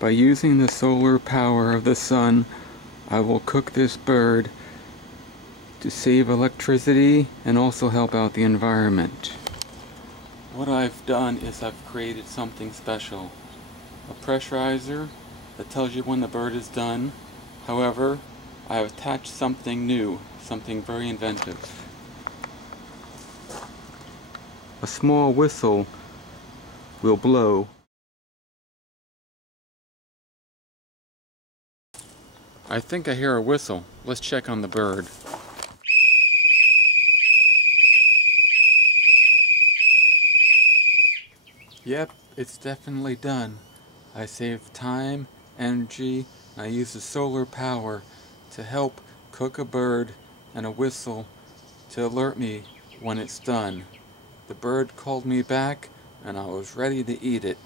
By using the solar power of the sun, I will cook this bird to save electricity and also help out the environment. What I've done is I've created something special. A pressurizer that tells you when the bird is done. However, I have attached something new, something very inventive. A small whistle will blow. I think I hear a whistle. Let's check on the bird. Yep, it's definitely done. I saved time, energy, and I used the solar power to help cook a bird and a whistle to alert me when it's done. The bird called me back and I was ready to eat it.